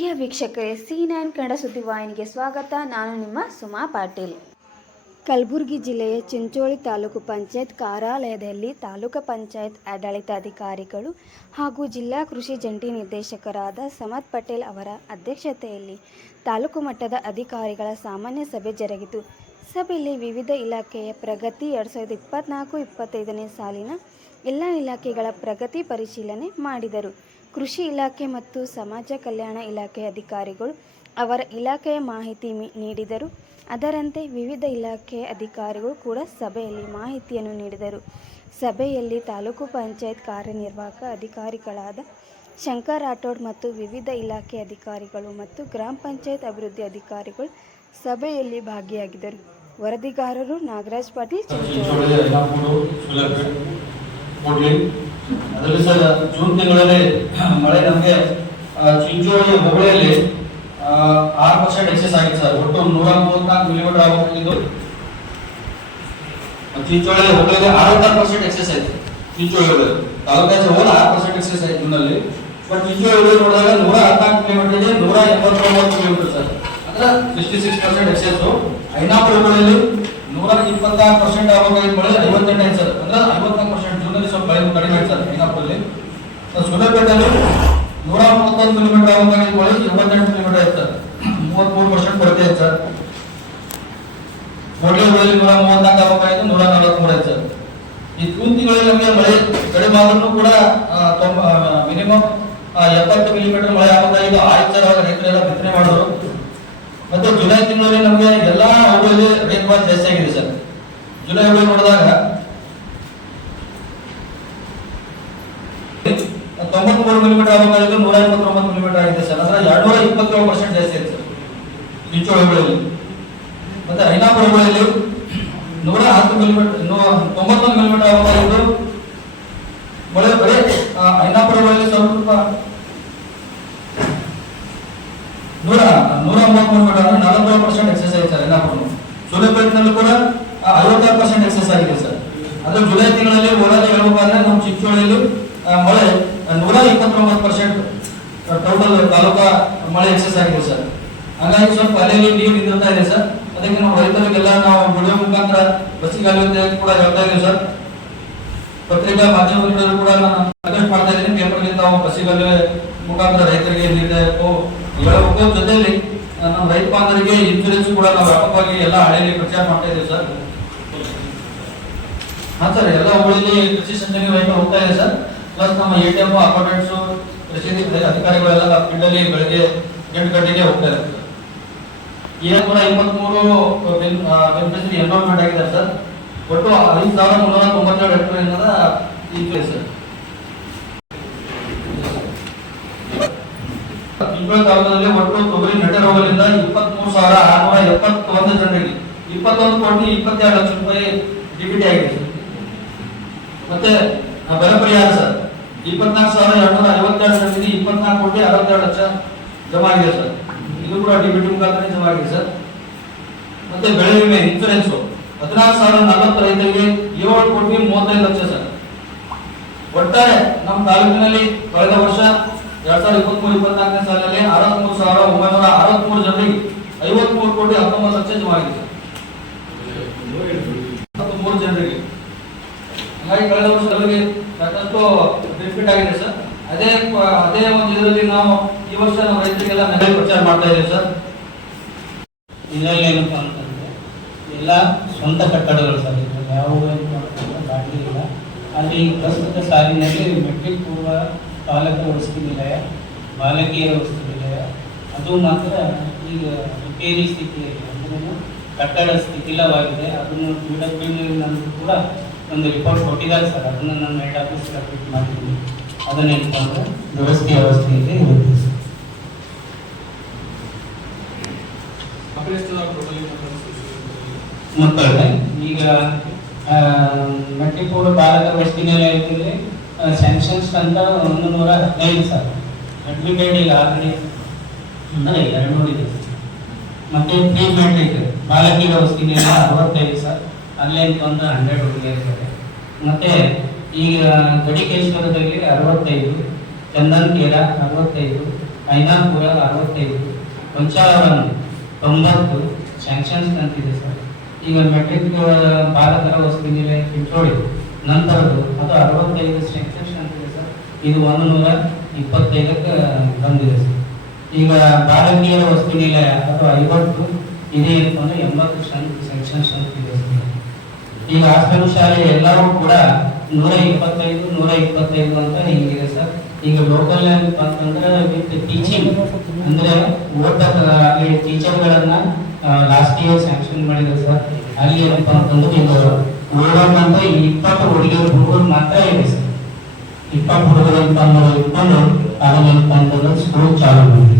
ಪ್ರಿಯ ವೀಕ್ಷಕರೇ, C9 ಕನ್ನಡ ಸುದ್ದಿವಾಹಿನಿಗೆ ಸ್ವಾಗತ. ನಾನು ನಿಮ್ಮ ಸುಮಾ ಪಾಟೀಲ್. ಕಲಬುರಗಿ ಜಿಲ್ಲೆಯ ಚಿಂಚೋಳಿ ತಾಲೂಕು ಪಂಚಾಯತ್ ಕಾರ್ಯಾಲಯದಲ್ಲಿ ತಾಲೂಕು ಪಂಚಾಯತ್ ಆಡಳಿತಾಧಿಕಾರಿಗಳು ಹಾಗೂ ಜಿಲ್ಲಾ ಕೃಷಿ ಜಂಟಿ ನಿರ್ದೇಶಕರಾದ ಸಮದ್ ಪಟೇಲ್ ಅವರ ಅಧ್ಯಕ್ಷತೆಯಲ್ಲಿ ತಾಲೂಕು ಮಟ್ಟದ ಅಧಿಕಾರಿಗಳ ಸಾಮಾನ್ಯ ಸಭೆ ಜರುಗಿತು. ಸಭೆಯಲ್ಲಿ ವಿವಿಧ ಇಲಾಖೆಯ ಪ್ರಗತಿ, 2024-25ನೇ ಸಾಲಿನ ಎಲ್ಲ ಇಲಾಖೆಗಳ ಪ್ರಗತಿ ಪರಿಶೀಲನೆ ಮಾಡಿದರು. ಕೃಷಿ ಇಲಾಖೆ ಮತ್ತು ಸಮಾಜ ಕಲ್ಯಾಣ ಇಲಾಖೆಯ ಅಧಿಕಾರಿಗಳು ಅವರ ಇಲಾಖೆಯ ಮಾಹಿತಿ ನೀಡಿದರು. ಅದರಂತೆ ವಿವಿಧ ಇಲಾಖೆಯ ಅಧಿಕಾರಿಗಳು ಕೂಡ ಸಭೆಯಲ್ಲಿ ಮಾಹಿತಿಯನ್ನು ನೀಡಿದರು. ಸಭೆಯಲ್ಲಿ ತಾಲೂಕು ಪಂಚಾಯತ್ ಕಾರ್ಯನಿರ್ವಾಹಕ ಅಧಿಕಾರಿಗಳಾದ ಶಂಕರ್ ರಾಠೋಡ್ ಮತ್ತು ವಿವಿಧ ಇಲಾಖೆ ಅಧಿಕಾರಿಗಳು ಮತ್ತು ಗ್ರಾಮ ಪಂಚಾಯತ್ ಅಭಿವೃದ್ಧಿ ಅಧಿಕಾರಿಗಳು ಸಭೆಯಲ್ಲಿ ಭಾಗಿಯಾಗಿದ್ದರು. ವರದಿಗಾರರು ನಾಗರಾಜ್ ಪಾಟೀಲ್, ಚಿಂಚೋಳಿ. ಅದರಲ್ಲಿ ಸರ್ ಜೂನ್ ತಿಂಗಳಲ್ಲಿ ಮಳೆ ನಮಗೆ ಚಿಂಚೋಳಿ ಹೋಬಳಿಯಲ್ಲಿ 6% ಎಕ್ಸೆಸ್ ಆಗಿತ್ತು ಸರ್. ಒಟ್ಟು 134 ಮಿಲಿಮೀಟರ್ ಆಗಬೇಕಿದ್ದು ಚಿಂಚೋಳಿ ಹೋಬಳಿಗೆ 66% ಎಕ್ಸೆಸ್ ಆಯ್ತು. ಚಿಂಚೋಳಿ ಹೋಬಳಿ ತಾಲೂಕಾಚೆ ಹೋದ 6% ಎಕ್ಸೆಸ್ ಆಯ್ತು ಜೂನಲ್ಲಿ. ಬಟ್ ಚಿಂಚೋಳಿ ಹೋಬಳಿ ನೋಡಿದಾಗ 114 ಕಿಲೋಮೀಟರ್ ಇದೆ, 189 ಕಿಲೋಮೀಟರ್ ಸರ್, ಅಂದ್ರೆ 66% ಎಕ್ಸೆಸ್. ಐನಾಪುರ ಹೋಬಳಿಯಲ್ಲಿ 124% ಆಗಬೇಕಾಗಿದ್ದ ಮಳೆ 58 ಆಯ್ತು ಸರ್, ಅಂದ್ರೆ 54%. ಜೂನಲ್ಲಿ ಸ್ವಲ್ಪ ಮಳೆ ಕಡಿಮೆ ಆಯ್ತು ಸರ್ ಐನಾಪುರಲ್ಲಿ. ಸುಲೇಪೇಟೆಯಲ್ಲಿ 131 ಕಿಲೋಮೀಟರ್ ಆಗಬೇಕಾಗಿದ್ದ ಮಳೆ 28 ಕಿಲೋಮೀಟರ್ ಆಯ್ತು ಸರ್, 33% ಕೊರತೆ ಆಯ್ತು ಸರ್. ಹೋಬಳಿಯಲ್ಲಿ 134 ಆಗಬೇಕಾಗಿದ್ದು 143 ಆಯ್ತು ಸರ್. ಈ ಜೂನ್ ತಿಂಗಳಲ್ಲಿ ನಮಗೆ ಮಳೆ ಕಡಿಮೆ ಆದ್ರೂ ಕೂಡ ಮಿನಿಮಮ್ 70 ಮಿಲಿಮೀಟರ್ ಮಳೆ ಆಗಬೇಕಾಗಿದ್ದು ಆಯ್ತು ಸರ್. ಅವಾಗ ರೈತರೆಲ್ಲ ಬಿತ್ತನೆ ಮಾಡೋರು. ಮತ್ತೆ ಜುಲೈ ತಿಂಗಳಲ್ಲಿ ನಮಗೆ ಎಲ್ಲಾ ಹೋಬಳಿಯಲ್ಲಿ ರೈತಮಾಲ್ ಜಾಸ್ತಿ ಆಗಿದೆ ಸರ್. ಜುಲೈ ಹೋಬಳಿ ನೋಡಿದಾಗ 93 ಮಿಲಿಮೀಟರ್ ಆಗಬೇಕಾಗಿದ್ದು 189 ಮಿಲಿಮೀಟರ್ ಆಗಿದೆ ಸರ್, ಅಂದ್ರೆ 227% ಜಾಸ್ತಿ ಆಯ್ತು ಸರ್ ಚಿಂಚೋಳಿ ಹೋಬಳಿಯಲ್ಲಿ. ಮತ್ತೆ ಐನಾಪುರ ಹೋಬಳಿಯಲ್ಲಿ 110 ಮಿಲಿಮೀಟರ್ 91 ಮಿಲಿಮೀಟರ್ ಆಗಬೇಕಾಗಿದ್ದು ಮಳೆ ಬರೀ ಐನಾಪುರ ಹೋಬಳಿಯಲ್ಲಿ ಸ್ವಲ್ಪ 133 ಮಿಲಿಮೀಟರ್, ಅಂದ್ರೆ 47% ಎಕ್ಸೆಸ್ ಆಗಿದೆ ಸರ್ ಐನಾಪುರ. ಸುಲೇಪೇಟ್ನಲ್ಲಿ ಕೂಡ 56% ಎಕ್ಸೆಸ್ ಆಗಿದೆ ಸರ್. ಅಂದ್ರೆ ಜುಲೈ ತಿಂಗಳಲ್ಲಿ ಓಲಾದಿ ಹೇಳ್ಬೇಕಂದ್ರೆ ನಮ್ಮ ಚಿಂಚೋಳಿಯಲ್ಲಿ ಮಳೆ 129% ಟೋಟಲ್ ತಾಲೂಕಾ ಮಳೆ ಎಕ್ಸೆಸ್ ಆಗಿದೆ ಸರ್. ಹಾಗಾಗಿ ಸ್ವಲ್ಪ ಅಲೆಯಲ್ಲಿ ನೀರು ನಿಂತಿರ್ತಾ ಇದೆ ಸರ್. ಅದಕ್ಕೆ ನಾವು ರೈತರಿಗೆಲ್ಲ ನಾವು ವಿಡಿಯೋ ಮುಖಾಂತರ ಬಸ್ಸಿಗಾಲುವೆ ಕೂಡ ಹೇಳ್ತಾ ಇದ್ದೀವಿ ಸರ್. ಪತ್ರಿಕಾ ಮಾಧ್ಯಮದಲ್ಲೂ ಕೂಡ ನಾನು ರಿಕ್ವೆಸ್ಟ್ ಮಾಡ್ತಾ ಇದ್ದೀನಿ, ಪೇಪರ್ಗಿಂತ ಬಸ್ಸಿಗಾಲುವೆ ಮುಖಾಂತರ ರೈತರಿಗೆ ಹೇಳಬೇಕು. ಜೊತೆಯಲ್ಲಿ ನಮ್ಮ ರೈತ ಬಾಂಧವರಿಗೆ ಇನ್ಸೂರೆನ್ಸ್ ಕೂಡ ನಾವು ವ್ಯಾಪಕವಾಗಿ ಎಲ್ಲ ಹಳ್ಳಿಯಲ್ಲಿ ಪ್ರಚಾರ ಮಾಡ್ತಾ ಇದ್ದೀವಿ ಸರ್. ಹಾ ಸರ್, ಎಲ್ಲ ಹೋಬಳಿಯಲ್ಲಿ ಕೃಷಿ ಸಂಜೀವಿನಿ ರೈತ ಹೋಗ್ತಾ ಇದೆ ಸರ್. ಪ್ಲಸ್ ನಮ್ಮ ATM ಅಕೌಂಟೆಂಟ್ಸ್ ಕೃಷಿ ಅಧಿಕಾರಿಗಳೆಲ್ಲ ಫೀಲ್ಡ್ ಅಲ್ಲಿ ಬೆಳಗ್ಗೆ 8 ಗಂಟೆಗೆ ಹೋಗ್ತಾ ಇದ್ದಾರೆ. ಈಗ ಕೂಡ 23 ಬೆನಿಫಿಷರಿ ಎನ್ರೋಲ್ಮೆಂಟ್ ಆಗಿದ್ದಾರೆ ಸರ್. ಒಟ್ಟು 5392 ಹೆಕ್ಟೇರ್ ಏನದ ಇದೆ ಸರ್. ಚಿಂಚೋಳಿ ತಾಲೂಕಿನಲ್ಲಿ ಒಟ್ಟು ತೊಗರಿ ನೆಟ್ಟ ರೋಗದಿಂದ 23,671 ಜನರಿಗೆ 21,22 ಲಕ್ಷ ರೂಪಾಯಿ ಡಿಬಿಟಿ ಆಗಿದೆ ಸರ್. ಮತ್ತೆ ಬೆಳೆ ಪರಿಹಾರ ಸರ್ 24,252 ಜನರಿಗೆ 24,62 ಲಕ್ಷ ಜಮಾ ಆಗಿದೆ ಸರ್. ಇದು ಕೂಡ ಡಿಬಿಟಿ ಮುಖಾಂತರ ಜಮಾ ಆಗಿದೆ ಸರ್. ಮತ್ತೆ ಬೆಳೆ ವಿಮೆ ಇನ್ಸೂರೆನ್ಸ್ 14,040 ರೈತರಿಗೆ 7,35 ಲಕ್ಷ ಸರ್. ಒಟ್ಟಾರೆ ನಮ್ಮ ತಾಲೂಕಿನಲ್ಲಿ ಕಳೆದ ವರ್ಷ 2023-24ನೇ ಸಾಲಿನಲ್ಲಿ 63,963 ಜನರಿಗೆ 53,19 ಲಕ್ಷ ಜಮಾ ಆಗಿದೆ ಸರ್. 3 ಜನರಿಗೆ. ಹಾಗಾಗಿ ಕಳೆದ ವರ್ಷದಲ್ಲಿ ಸಾಕಷ್ಟು ಬೆನಿಫಿಟ್ ಆಗಿದೆ ಸರ್. ಅದೇ ಒಂದು ಇದರಲ್ಲಿ ನಾವು ಈ ವರ್ಷ ನಮ್ಮ ರೈತರಿಗೆಲ್ಲ ನೆರವು ಪ್ರಚಾರ ಮಾಡ್ತಾ ಇದ್ದೀವಿ ಸರ್. ಇದರಲ್ಲಿ ಏನಪ್ಪ ಅಂತಂದ್ರೆ ಎಲ್ಲ ಸ್ವಂತ ಕಟ್ಟಡಗಳು ಸರ್, ಯಾವ ಬಾಡಿಗೆ ಇಲ್ಲ. ಅಲ್ಲಿ ಪ್ರಸ್ತುತ ಸಾಲಿನಲ್ಲಿ ಮೆಟ್ರಿಕ್ ಪೂರ್ವ ಪಾಲಕ ವಸತಿ ನಿಲಯ, ಬಾಲಕಿಯರ ವಸತಿ ನಿಲಯ ಅದು ಮಾತ್ರ ಈಗ ರಿಪೇರಿ ಸ್ಥಿತಿಯಲ್ಲಿ, ಅಂದ್ರೆ ಕಟ್ಟಡ ಸ್ಥಿತಿಲವಾಗಿದೆ. ಅದನ್ನು PWನಲ್ಲಿ ಕೂಡ ಒಂದು ರಿಪೋರ್ಟ್ ಕೊಟ್ಟಿದ್ದಾರೆ ಸರ್. ಅದನ್ನು ನಾನು ಹೆಡ್ ಆಫೀಸ್ ಅಪ್ಡೇಟ್ ಮಾಡಿದ್ದೀನಿ. ಅದನ್ನೇನಪ್ಪ ಅಂದರೆ ದುರಸ್ತಿ ಅವಸ್ಥೆಯಲ್ಲಿ ಇರುತ್ತೆ ಸರ್. ಮಕ್ಕಳಿಗೆ ಈಗ ಮೆಟ್ರಿಕ್ ಬಾಲಕರ ವಸತಿ ನಿಲಯದಲ್ಲಿ ಸ್ಯಾಂಕ್ಷನ್ಸ್ ಅಂತ 115 ಸರ್. ಅಡ್ಮಿಟೆಡ್ ಈಗ ಆಲ್ರೆಡಿ 200 ಇದೆ. ಮತ್ತೆ ಪ್ರೀ ಮೆಟ್ರಿಕ್ ಬಾಲಕಿಯರ ವಸತಿ ನಿಲಯ 65 ಸರ್, ಅಲ್ಲೇ ಒಂದು 100 ಹುಡುಗಿಯರಿದ್ದಾರೆ. ಮತ್ತೆ ಈಗ ಗಡಿಕೇಶ್ವರದಲ್ಲಿ 65, ಚಂದನ್ ಕೇರ 65, ಐನಾಪುರ 65, ಕೊಂಚಾವರ 90 ಸ್ಯಾಂಕ್ಷನ್ಸ್ ಅಂತಿದೆ ಸರ್. ಈಗ ಮೆಟ್ರಿಕ್ ಬಾಲಕರ ವಸತಿ ನಿಲಯ ಚಿಂಚೋಳಿ ನಂತರದ್ದು ಅದು 65 ಸ್ಯಾಂಕ್ಷನ್ಸ್ ಅಂತಿದೆ ಸರ್. ಇದು 125ಕ್ಕೆ ಬಂದಿದೆ ಸರ್. ಈಗ ಬಾಲಕಿಯರ ವಸತಿ ನಿಲಯ ಅದು 50 ಇದೆ ಅಂತಂದ್ರೆ 80 ಸ್ಯಾಂಕ್ಷನ್ಸ್ ಅಂತಿದೆ ಸರ್. ಈಗ ಆಶ್ರಮ ಶಾಲೆ ಎಲ್ಲವೂ ಕೂಡ 125 ಅಂತ ಹಿಂಗಿದೆ ಸರ್. ಈಗ ಲೋಕಲ್ ಅಂತಂದ್ರೆ ವಿತ್ ಟೀಚಿಂಗ್ ಅಂದ್ರೆ ಅಲ್ಲಿ ಟೀಚರ್ಗಳನ್ನ ಲಾಸ್ಟ್ ಇಯರ್ ಸ್ಯಾಂಕ್ಷನ್ ಮಾಡಿದ್ರು ಸರ್. ಅಲ್ಲಿ ಏನಪ್ಪಾ ಅಂತಂದ್ರೆ ಈಗ ಓಡೋಣ ಅಂತ 20 ಹುಡುಗರು ಮಾತ್ರ ಇದೆ ಸರ್. 20 ಹುಡುಗರು ಇಟ್ಕೊಂಡು ಅದನ್ನೇನಪ್ಪ ಅಂತಂದ್ರೆ ಸ್ಕೂಲ್ ಚಾಲು ಮಾಡಿದೆ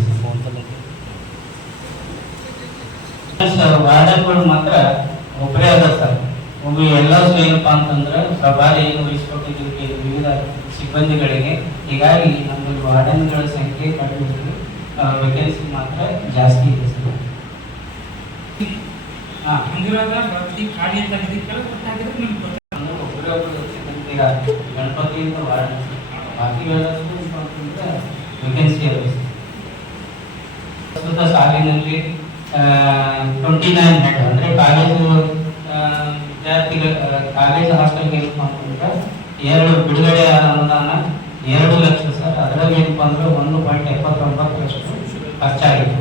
ಸರ್. ವಾರ್ಡನ್ಗಳು ಮಾತ್ರ ಒಬ್ಬರೇ ಅದ ಸರ್. ಒಬ್ಬ ಎಲ್ಲರೂ ಏನಪ್ಪಾ ಅಂತಂದ್ರೆ ಪ್ರಭಾರಿಯನ್ನು ವಹಿಸಿಕೊಟ್ಟಿದ್ದಕ್ಕೆ ವಿವಿಧ ಸಿಬ್ಬಂದಿಗಳಿಗೆ. ಹೀಗಾಗಿ ನಮ್ಮಲ್ಲಿ ವಾರ್ಡನ್ಗಳ ಸಂಖ್ಯೆ ಕಡಿಮೆ ಇದೆ, ವೇಕೆನ್ಸಿ ಮಾತ್ರ ಜಾಸ್ತಿ ಇದೆ ಸರ್. ಈಗ ಗಣಪತಿಯಿಂದ ವಾರ್ಡನ್ ಬಾಕಿ ಅಂತಂದ್ರೆ ವೇಕೆನ್ಸಿ ಇದೆ. ಪ್ರಸ್ತುತ ಸಾಲಿನಲ್ಲಿ 29 ಹೆಡ್ ಅಂದ್ರೆ ಕಾಲೇಜು ವಿದ್ಯಾರ್ಥಿಗಳ ಕಾಲೇಜು ಹಾಸ್ಟೆಲ್ಗೆ ಏನಪ್ಪಾ ಅಂತಂದ್ರೆ 2 ಬಿಡುಗಡೆ ಅನುದಾನ 2 ಲಕ್ಷ ಸರ್. ಅದರಲ್ಲಿ ಏನಪ್ಪಾ ಅಂದ್ರೆ 1.79 ಲಕ್ಷ ಖರ್ಚಾಗಿದೆ.